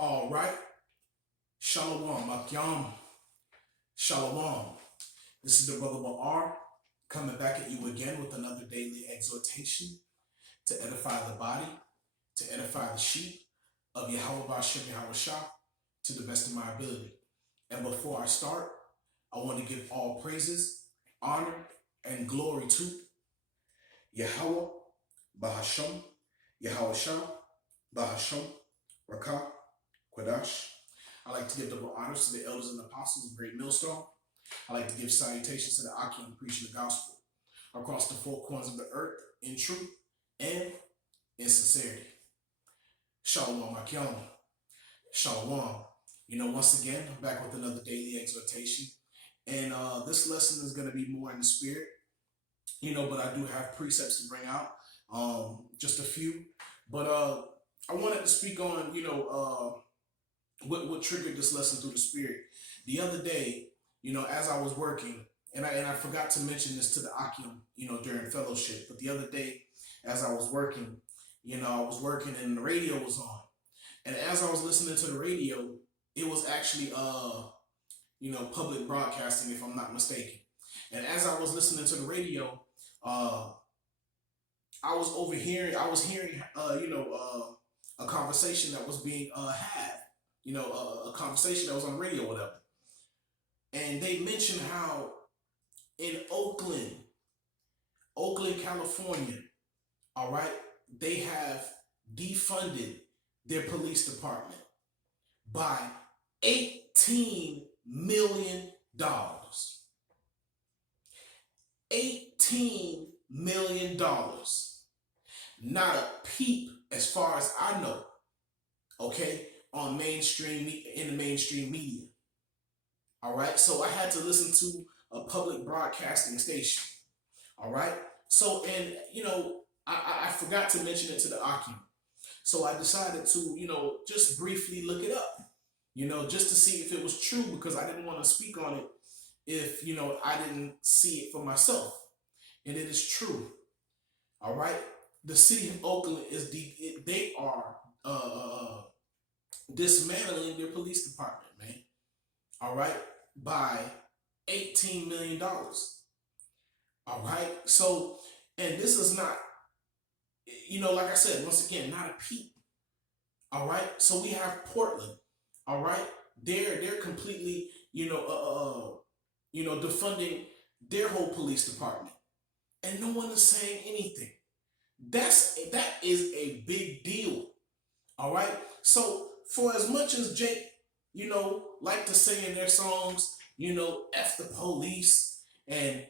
All right. Shalom, Akyam. Shalom. This is the brother Ma'ar coming back at you again with another daily exhortation to edify the body, to edify the sheep of Yahweh Bashem Yahweh Shah to the best of my ability. And before I start, I want to give all praises, honor, and glory to Yahweh Bahasham, Yahweh Shah, Bahasham, Rakah, Quadash. I like to give double honors to the elders and apostles of Great Millstone. I like to give salutations to the Akim preaching the gospel across the four corners of the earth in truth and in sincerity. Shalom, Akim. Shalom. Once again, I'm back with another daily exhortation. And this lesson is going to be more in the spirit, but I do have precepts to bring out, just a few. But I wanted to speak on, what triggered this lesson through the spirit. The other day, as I was working, and I forgot to mention this to the Akim, during fellowship, but the other day, as I was working, I was working and the radio was on. And as I was listening to the radio, it was actually, public broadcasting, if I'm not mistaken. And as I was listening to the radio, I was hearing, a conversation that was being had, a conversation that was on the radio, whatever. And they mentioned how in Oakland, California, all right, they have defunded their police department by $18 million. $18 million. Not a peep, as far as I know, okay, in the mainstream media. All right, so I had to listen to a public broadcasting station. All right, so and I forgot to mention it to the Akim. So I decided to just briefly look it up, just to see if it was true, because I didn't want to speak on it if I didn't see it for myself. And it is true. All right, the city of Oakland they are dismantling their police department, man. All right, by $18 million. All right, so, and this is not, like I said, once again, not a peep. All right, so we have Portland. All right, they're completely, defunding their whole police department, and no one is saying anything. That is a big deal. All right, so for as much as Jake, like to say in their songs, F the police, and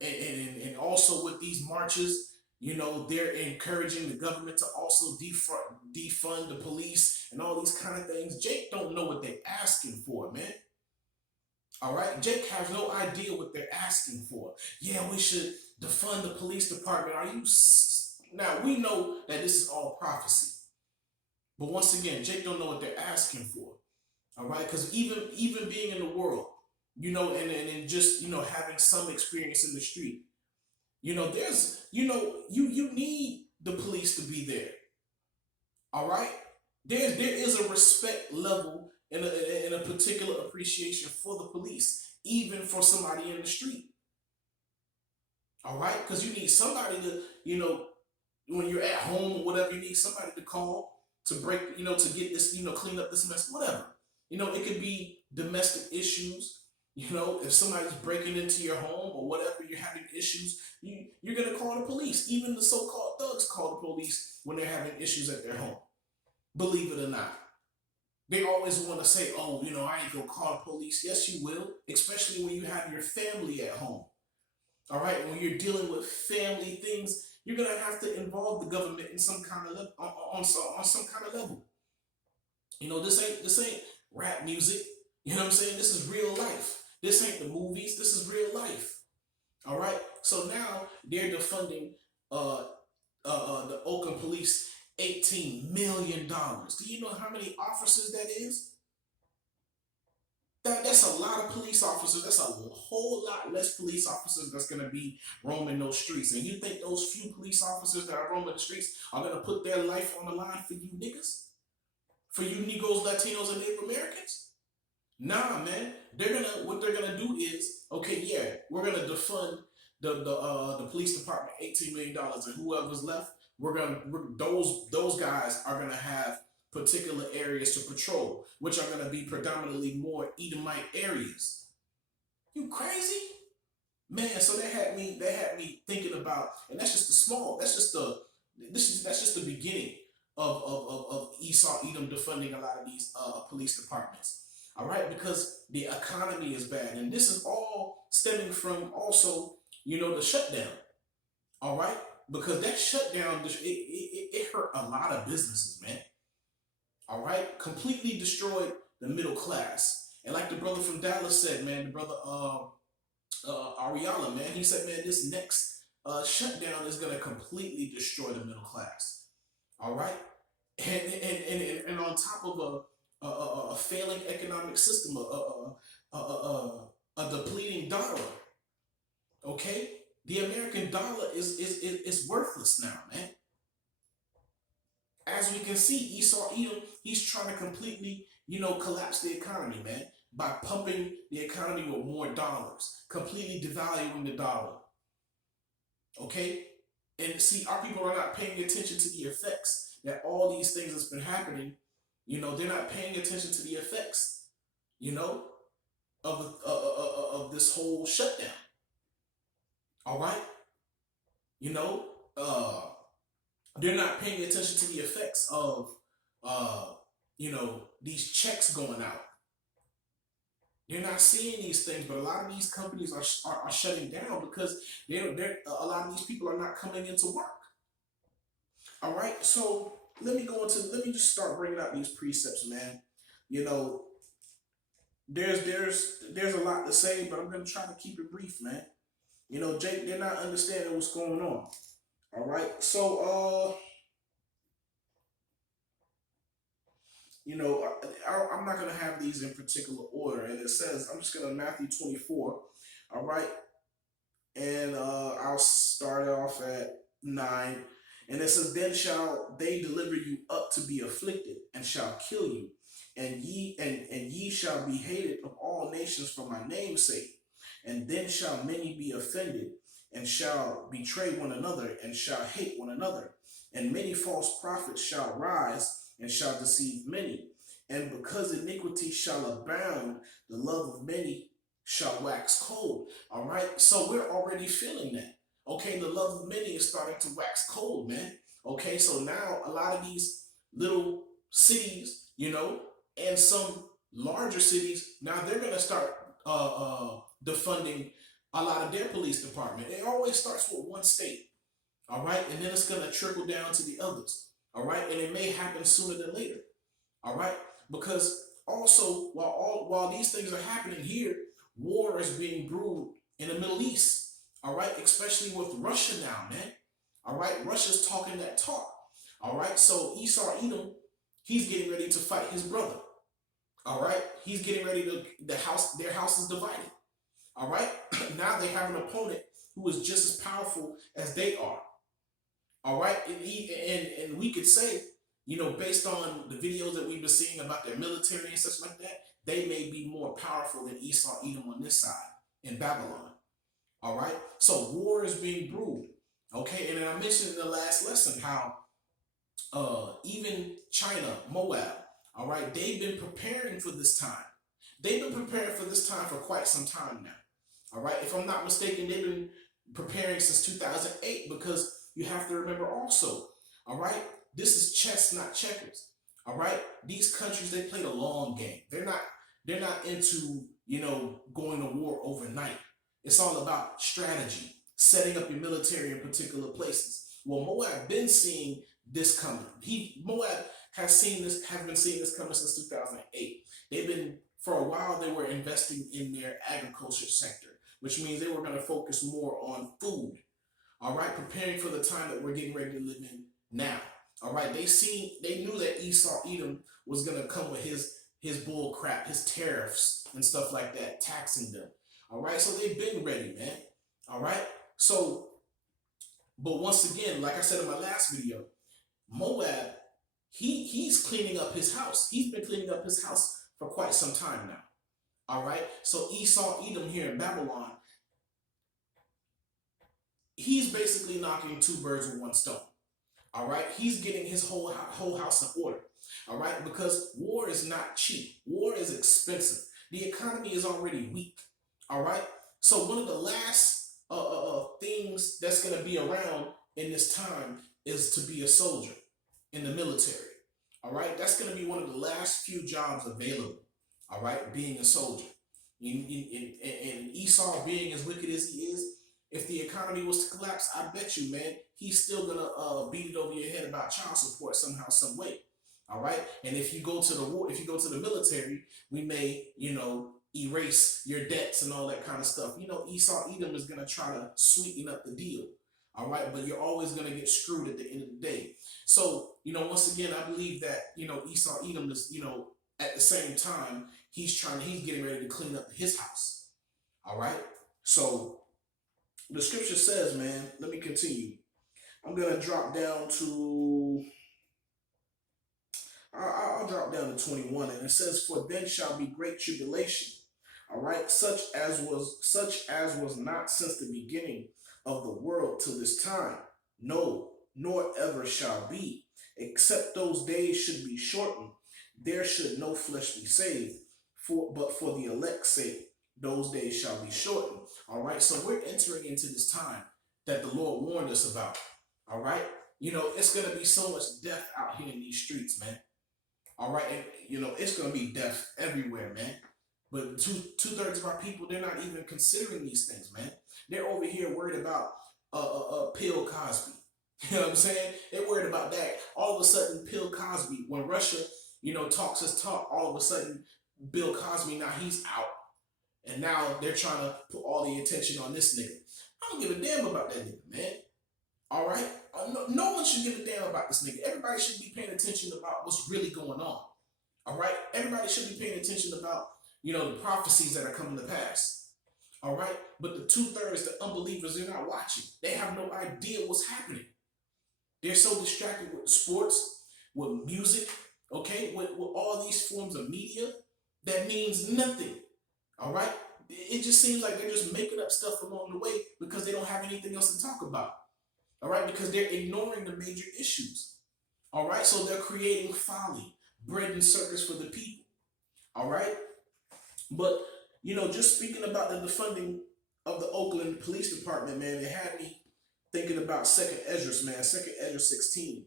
and also with these marches, they're encouraging the government to also defund the police and all these kind of things. Jake don't know what they're asking for, man. All right, Jake has no idea what they're asking for. Yeah, we should defund the police department. Now we know that this is all prophecy, but once again, Jake don't know what they're asking for. All right, because even being in the world, and just having some experience in the street, there's you need the police to be there. All right, there is a respect level and a particular appreciation for the police, even for somebody in the street. All right, because you need somebody to when you're at home or whatever, you need somebody to call to break, to get this, clean up this mess, whatever. It could be domestic issues. If somebody's breaking into your home or whatever, you're having issues, you're going to call the police. Even the so-called thugs call the police when they're having issues at their home. Believe it or not. They always want to say, oh, I ain't going to call the police. Yes, you will, especially when you have your family at home. All right, when you're dealing with family things, you're going to have to involve the government in some kind of level, on some kind of level. This ain't rap music. You know what I'm saying? This is real life. This ain't the movies. This is real life. All right. So now they're defunding the Oakland police $18 million. Do you know how many officers that is? That's a lot of police officers. That's a whole lot less police officers that's gonna be roaming those streets. And you think those few police officers that are roaming the streets are gonna put their life on the line for you niggas? For you Negroes, Latinos, and Native Americans? Nah, man. What they're gonna do is, okay, yeah, we're gonna defund the police department $18 million, and whoever's left, those guys are gonna have particular areas to patrol, which are gonna be predominantly more Edomite areas. You crazy? Man, so they had me thinking about, and that's just the small, that's just the beginning of Esau Edom defunding a lot of these police departments. All right, because the economy is bad, and this is all stemming from also, the shutdown. All right, because that shutdown it hurt a lot of businesses, man. All right, completely destroyed the middle class, and like the brother from Dallas said, man, the brother Ariala, man, he said, man, this next shutdown is gonna completely destroy the middle class. All right, and on top of a failing economic system, a depleting dollar. Okay, the American dollar is worthless now, man. As we can see, Esau Edom, he's trying to completely, collapse the economy, man, by pumping the economy with more dollars, completely devaluing the dollar. Okay, and see, our people are not paying attention to the effects that all these things that's been happening. They're not paying attention to the effects, you know, of this whole shutdown. All right, you know, uh, they're not paying attention to the effects of, these checks going out. They're not seeing these things, but a lot of these companies are shutting down because they're a lot of these people are not coming into work. All right, so let me just start bringing out these precepts, man. You know, there's a lot to say, but I'm gonna try to keep it brief, man. Jake, they're not understanding what's going on. All right, so I'm not gonna have these in particular order, and it says I'm just gonna Matthew 24. All right, and I'll start off at 9. And it says, then shall they deliver you up to be afflicted, and shall kill you, and ye shall be hated of all nations for my name's sake. And then shall many be offended, and shall betray one another, and shall hate one another. And many false prophets shall rise, and shall deceive many. And because iniquity shall abound, the love of many shall wax cold. All right, so we're already feeling that. Okay, the love of many is starting to wax cold, man. Okay, so now a lot of these little cities, and some larger cities, now they're gonna start defunding a lot of their police department. It always starts with one state, all right, and then it's gonna trickle down to the others, all right, and it may happen sooner than later, all right, because also while these things are happening here, war is being brewed in the Middle East, all right, especially with Russia now, man. All right, Russia's talking that talk. All right, so Esau Edom, he's getting ready to fight his brother. All right, he's getting ready to their house is divided. All right, now they have an opponent who is just as powerful as they are. All right, and we could say, based on the videos that we've been seeing about their military and such like that, they may be more powerful than Esau Edom on this side in Babylon. All right, so war is being brewed. Okay, and then I mentioned in the last lesson how even China, Moab, all right, they've been preparing for this time. They've been preparing for this time for quite some time now. All right, if I'm not mistaken, they've been preparing since 2008, because you have to remember also, all right, this is chess, not checkers. All right, these countries, they play the long game. They're not into going to war overnight. It's all about strategy, setting up your military in particular places. Well, Moab been seeing this coming. Moab have been seeing this coming since 2008. They've been, for a while, they were investing in their agriculture sector, which means they were going to focus more on food. All right, preparing for the time that we're getting ready to live in now. All right, they knew that Esau Edom was going to come with his his bull crap, his tariffs and stuff like that, taxing them. All right, so they've been ready, man. All right, so but once again, like I said in my last video, Moab, he's cleaning up his house. He's been cleaning up his house for quite some time now. All right, so Esau, Edom here in Babylon, he's basically knocking two birds with one stone. All right, he's getting his whole house in order. All right, because war is not cheap. War is expensive. The economy is already weak. All right, so one of the last things that's going to be around in this time is to be a soldier in the military. All right, that's going to be one of the last few jobs available. All right, being a soldier. And Esau, being as wicked as he is, if the economy was to collapse, I bet you, man, he's still gonna beat it over your head about child support somehow, some way. All right. And if you go to the war, if you go to the military, we may, erase your debts and all that kind of stuff. Esau, Edom is gonna try to sweeten up the deal. All right, but you're always gonna get screwed at the end of the day. So, once again, I believe that Esau, Edom is, at the same time, he's getting ready to clean up his house. All right. So the scripture says, man, let me continue. I'm going to drop down to, I'll drop down to 21. And it says, for then shall be great tribulation. All right. Such as was not since the beginning of the world to this time. No, nor ever shall be. Except those days should be shortened. There should no flesh be saved. But for the elect's sake, those days shall be shortened. All right, so we're entering into this time that the Lord warned us about. All right, it's going to be so much death out here in these streets, man. All right, and it's going to be death everywhere, man. But two-thirds of our people, they're not even considering these things, man. They're over here worried about Bill Cosby. You know what I'm saying? They're worried about that. All of a sudden, Bill Cosby, when Russia, talks his talk, all of a sudden, Bill Cosby, now he's out. And now they're trying to put all the attention on this nigga. I don't give a damn about that nigga, man. All right? No one should give a damn about this nigga. Everybody should be paying attention about what's really going on. All right? Everybody should be paying attention about, the prophecies that are coming to pass. All right? But the two-thirds, the unbelievers, they're not watching. They have no idea what's happening. They're so distracted with sports, with music, okay, with all these forms of media that means nothing. All right? It just seems like they're just making up stuff along the way because they don't have anything else to talk about. All right? Because they're ignoring the major issues. All right? So they're creating folly, bread and circus for the people. All right? But, just speaking about the defunding of the Oakland Police Department, man, it had me thinking about 2nd Esdras, man, 2nd Esdras 16.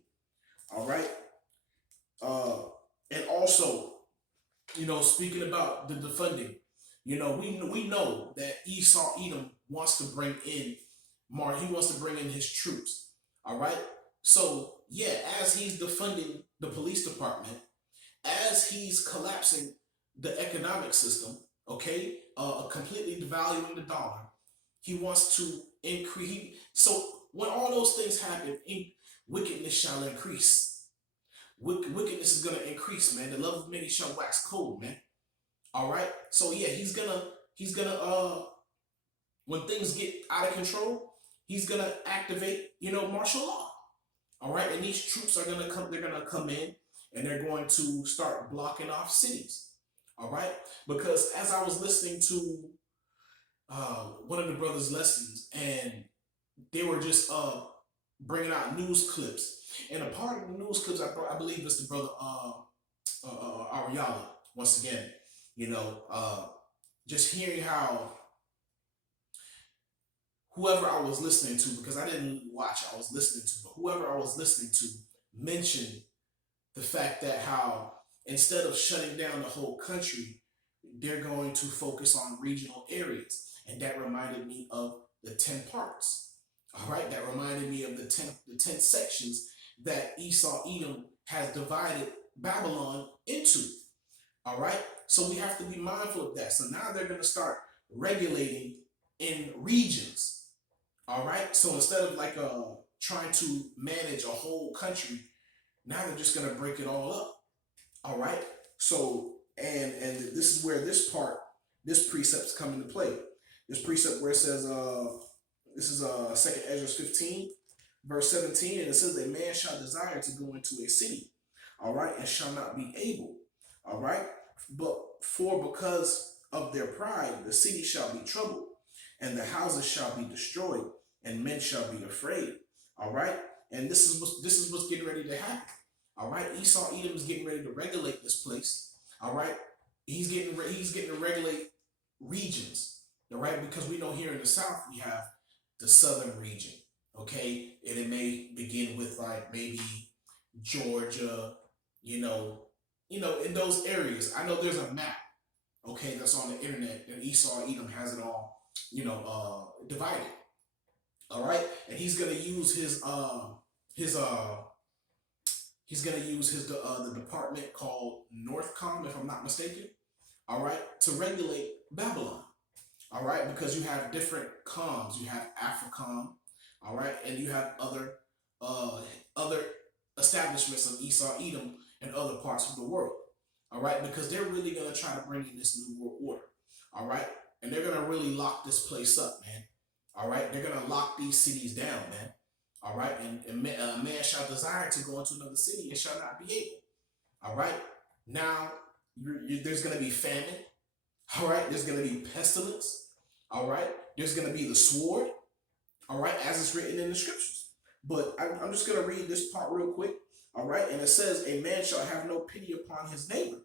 All right? And also, speaking about the defunding, we know that Esau, Edom wants to bring in he wants to bring in his troops. All right. So yeah, as he's defunding the police department, as he's collapsing the economic system, okay, completely devaluing the dollar, he wants to increase. So when all those things happen, wickedness shall increase. Wickedness is going to increase, man. The love of many shall wax cold, man. All right. So yeah, he's gonna when things get out of control, he's gonna activate, martial law. All right. And these troops are gonna come. They're gonna come in and they're going to start blocking off cities. All right. Because as I was listening to one of the brothers' lessons, and they were just bringing out news clips, and a part of the news clips I believe is the brother Ariala once again. Just hearing how whoever I was listening to, because I didn't watch, I was listening to, but whoever I was listening to mentioned the fact that how instead of shutting down the whole country, they're going to focus on regional areas. And that reminded me of the 10 parts. All right, that reminded me of the 10 sections that Esau, Edom has divided Babylon into. All right, so we have to be mindful of that. So now they're going to start regulating in regions. All right, so instead of trying to manage a whole country, now they're just going to break it all up. All right, so And this is where this precepts come into play. This precept where it says, this is Second Ezra 15, verse 17, and it says, a man shall desire to go into a city, all right, and shall not be able, all right, but because of their pride, the city shall be troubled, and the houses shall be destroyed, and men shall be afraid, all right, and this is what's getting ready to happen, all right. Esau Edom is getting ready to regulate this place, all right. He's getting to regulate regions, all right, because we know here in the South we have the southern region, okay, and it may begin with like maybe Georgia, you know, in those areas. I know there's a map, okay, that's on the internet, and Esau Edom has it all, divided, all right, and his he's gonna use the department called Northcom, if I'm not mistaken, all right, to regulate Babylon. All right, because you have different coms. You have AFRICOM, all right, and you have other establishments of Esau Edom in other parts of the world. All right, because they're really gonna try to bring in this new world order. All right, and they're gonna really lock this place up, man. All right, they're gonna lock these cities down, man. All right, and a man shall desire to go into another city and shall not be able. All right, now there's gonna be famine. All right, there's gonna be pestilence. All right, there's going to be the sword, all right, as it's written in the scriptures. But I'm just going to read this part real quick, all right, and it says, a man shall have no pity upon his neighbor,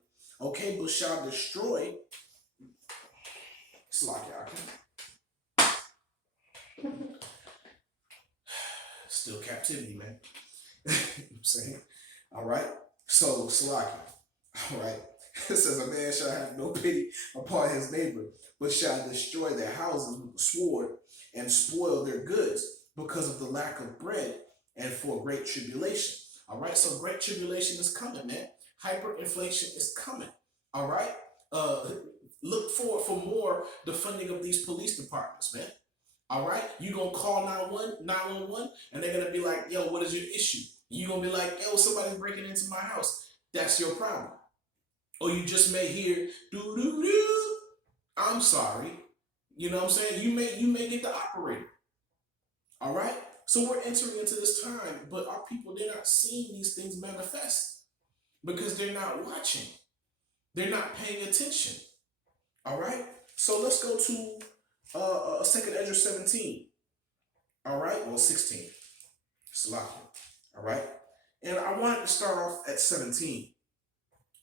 okay, but shall destroy. Still captivity, man. You know what I'm saying? All right, so Salaki, all right, it says, a man shall have no pity upon his neighbor, but shall destroy their houses with the sword and spoil their goods because of the lack of bread and for great tribulation. All right, so great tribulation is coming, man. Hyperinflation is coming. All right, look forward for more the funding of these police departments, man. All right, you gonna call 911, and they're gonna be like, yo, what is your issue? You gonna be like, yo, somebody's breaking into my house. That's your problem. Or you just may hear doo doo doo. I'm sorry. You know what I'm saying? You may get the operator. All right? So we're entering into this time, but our people, they're not seeing these things manifest because they're not watching. They're not paying attention. All right? So let's go to 2nd Ezra 17. All right? Well, 16. Salakia. All right? And I wanted to start off at 17.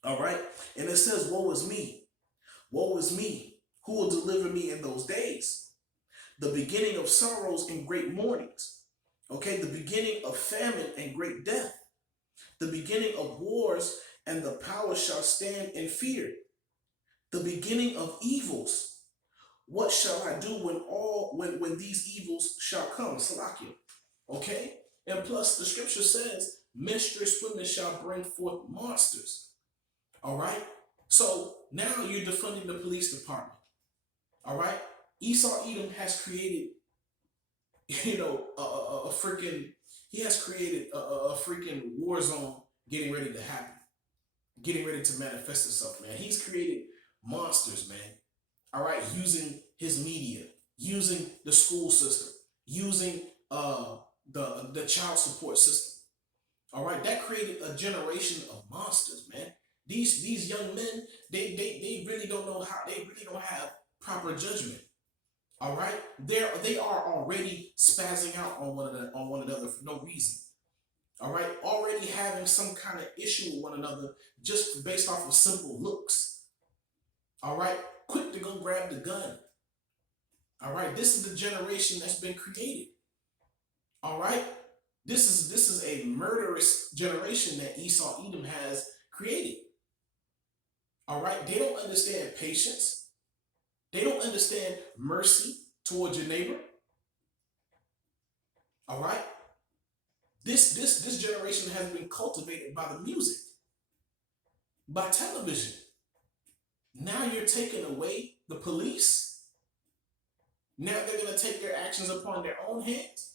All right? And it says, woe is me. Woe is me. Who will deliver me in those days? The beginning of sorrows and great mournings. Okay, the beginning of famine and great death. The beginning of wars, and the power shall stand in fear. The beginning of evils. What shall I do when these evils shall come? Salakia. Okay? And plus the scripture says, menstruous women shall bring forth monsters. All right? So now you're defunding the police department. All right, Esau Edom has created, a freaking. He has created a freaking war zone getting ready to happen, getting ready to manifest itself, man. He's created monsters, man. All right, using his media, using the school system, using the child support system. All right, that created a generation of monsters, man. These young men, they really don't know how. They really don't have proper judgment. All right, they are already spazzing out on one another for no reason. All right, already having some kind of issue with one another just based off of simple looks. All right, quick to go grab the gun. All right, this is the generation that's been created. All right, this is a murderous generation that Esau Edom has created. All right, they don't understand patience. They don't understand mercy towards your neighbor. All right, this generation has been cultivated by the music, by television. Now you're taking away the police. Now they're going to take their actions upon their own hands.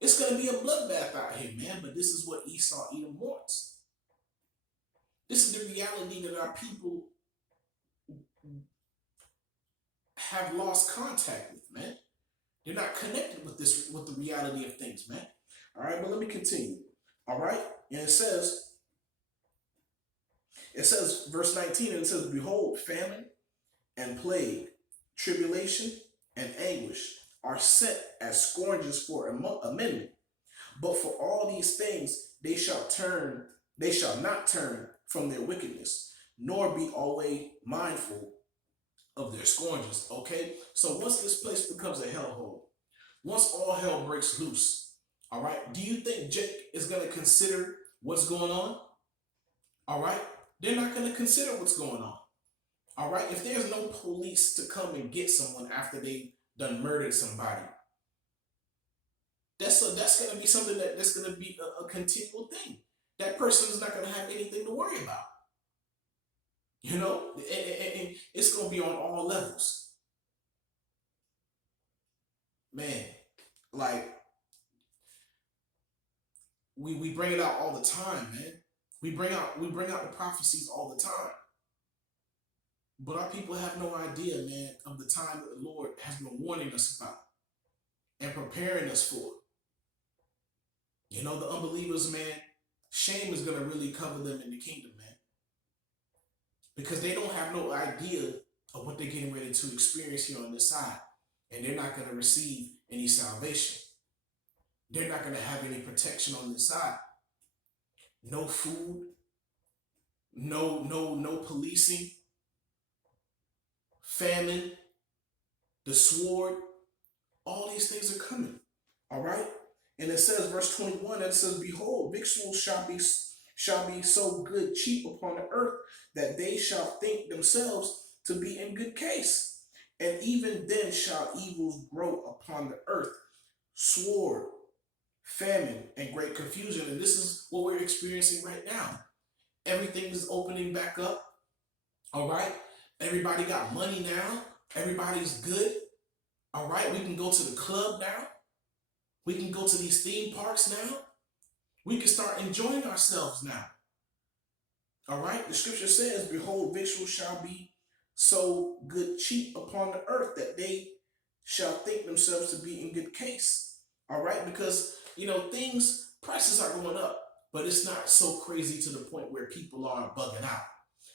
It's going to be a bloodbath out here, man. But this is what Esau Edom wants. This is the reality that our people have lost contact with, man. They're not connected with with the reality of things, man. All right, but let me continue. All right, and it says, verse 19, and it says, "Behold, famine and plague, tribulation and anguish are set as scourges for a minute. But for all these things they shall not turn from their wickedness, nor be always mindful of their scourges." Okay, so once this place becomes a hellhole, once all hell breaks loose, all right, do you think Jake is going to consider what's going on? All right, they're not going to consider what's going on. All right, if there's no police to come and get someone after they done murdered somebody, that's going to be something that's going to be a continual thing. That person is not going to have anything to worry about. You know, and it's going to be on all levels, man. Like we bring it out all the time, man. We bring out the prophecies all the time. But our people have no idea, man, of the time that the Lord has been warning us about and preparing us for. You know, the unbelievers, man, shame is going to really cover them in the kingdom, man, because they don't have no idea of what they're getting ready to experience here on this side. And they're not going to receive any salvation. They're not going to have any protection on this side. No food, no policing, famine, the sword, all these things are coming. All right? And it says, verse 21, it says, "Behold, victuals shall be so good cheap upon the earth, that they shall think themselves to be in good case. And even then shall evils grow upon the earth, sword, famine, and great confusion." And this is what we're experiencing right now. Everything is opening back up. All right? Everybody got money now. Everybody's good. All right? We can go to the club now. We can go to these theme parks now. We can start enjoying ourselves now. All right? The scripture says, "Behold, victuals shall be so good cheap upon the earth, that they shall think themselves to be in good case." All right? Because, you know, prices are going up, but it's not so crazy to the point where people are bugging out.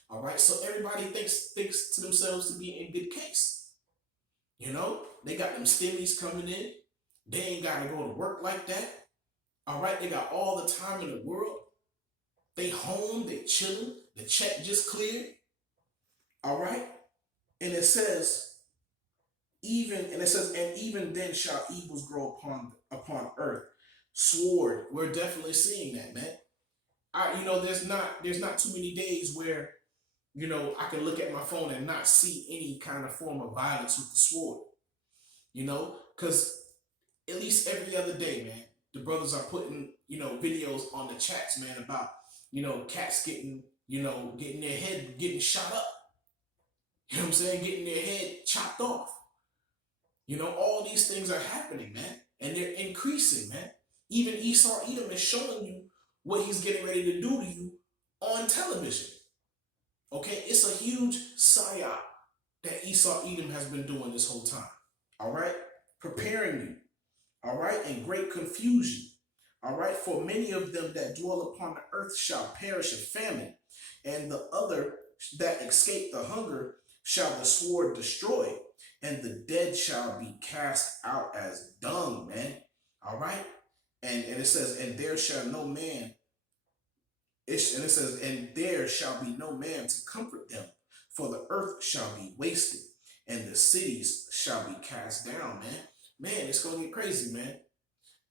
All right? So everybody thinks to themselves to be in good case. You know, they got them stimmies coming in. They ain't got to go to work like that. All right? They got all the time in the world. They home, they chilling. The check just cleared. All right? And it says, and even then shall evils grow upon earth. Sword. We're definitely seeing that, man. There's not too many days where, I can look at my phone and not see any kind of form of violence with the sword. Because at least every other day, man, the brothers are putting, videos on the chats, man, about, cats getting their head getting shot up. You know what I'm saying? Getting their head chopped off. All these things are happening, man, and they're increasing, man. Even Esau Edom is showing you what he's getting ready to do to you on television. Okay, it's a huge psyop that Esau Edom has been doing this whole time. All right, preparing you. All right, in great confusion. All right, for many of them that dwell upon the earth shall perish of famine, and the other that escape the hunger shall the sword destroy, and the dead shall be cast out as dung, man. All right, and it says, and there shall no man. And it says, and there shall be no man to comfort them, for the earth shall be wasted, and the cities shall be cast down, man. Man, it's going to get crazy, man.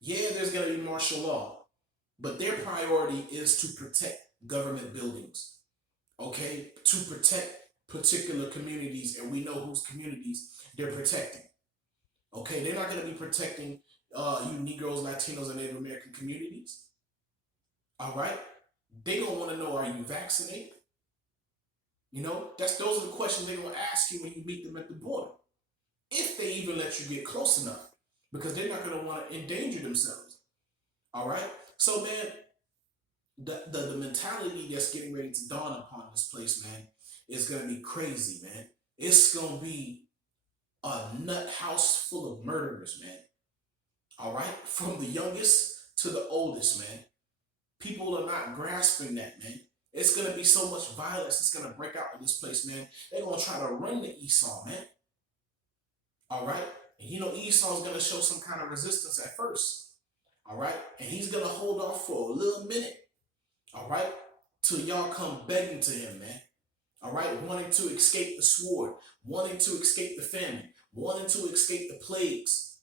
Yeah, there's going to be martial law, but their priority is to protect government buildings, okay? To protect particular communities, and we know whose communities they're protecting, okay? They're not going to be protecting you Negroes, Latinos, and Native American communities, all right? They're going to want to know, are you vaccinated? Those are the questions they're going to ask you when you meet them at the border, if they even let you get close enough, because they're not going to want to endanger themselves. All right? So, man, the mentality that's getting ready to dawn upon this place, man, is gonna be crazy, man. It's gonna be a nut house full of murderers, man. All right, from the youngest to the oldest, man. People are not grasping that, man. It's gonna be so much violence that's gonna break out in this place, man. They're gonna try to run the Esau, man. All right, and Esau's gonna show some kind of resistance at first. All right, and he's gonna hold off for a little minute. All right, till y'all come begging to him, man. All right, wanting to escape the sword, wanting to escape the famine, wanting to escape the plagues.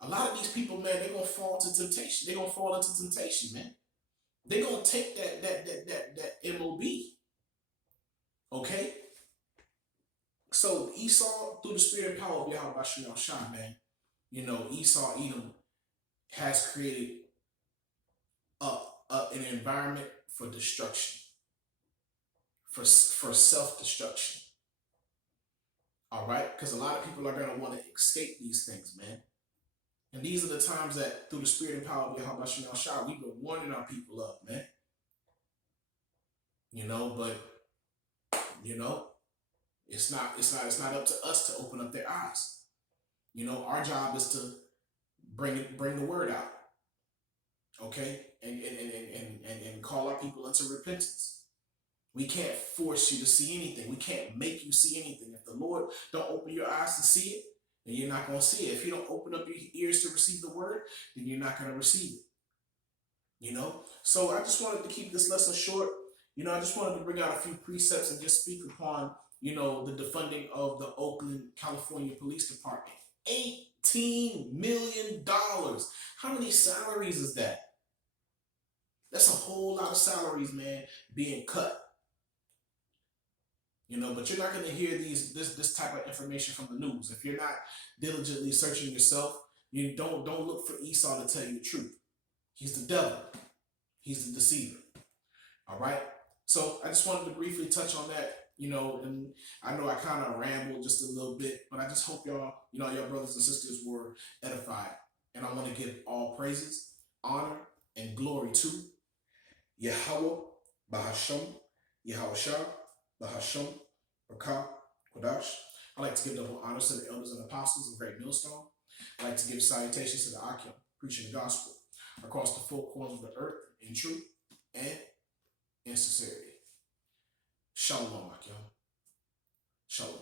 A lot of these people, man, they're gonna fall to temptation. They're gonna fall into temptation, man. They're gonna take that MOB. Okay? So Esau, through the spirit and power of Yahweh Shah, Shah, man, Esau Edom has created an environment for destruction, for self-destruction. All right? Because a lot of people are gonna want to escape these things, man. And these are the times that, through the spirit and power of Yahweh Shah, we've been warning our people up, man. But it's not up to us to open up their eyes. Our job is to bring the word out, okay, and call our people into repentance. We can't force you to see anything. We can't make you see anything. If the Lord don't open your eyes to see it, then you're not going to see it. If you don't open up your ears to receive the word, then you're not going to receive it. So I just wanted to keep this lesson short. I just wanted to bring out a few precepts and just speak upon, the defunding of the Oakland, California Police Department. $18 million. How many salaries is that? That's a whole lot of salaries, man, being cut. But you're not going to hear this type of information from the news. If you're not diligently searching yourself, you don't look for Esau to tell you the truth. He's the devil. He's the deceiver. All right. So I just wanted to briefly touch on that, and I know I kind of rambled just a little bit, but I just hope y'all, your brothers and sisters were edified. And I want to give all praises, honor, and glory to Yahweh, Bahasham, Yahushua, Bahasham, Rakah, Kodash. I like to give double honors to the elders and apostles of Great Millstone. I like to give salutations to the Akim, preaching the gospel across the four corners of the earth in truth and in sincerity. Shalom, Akim. Shalom.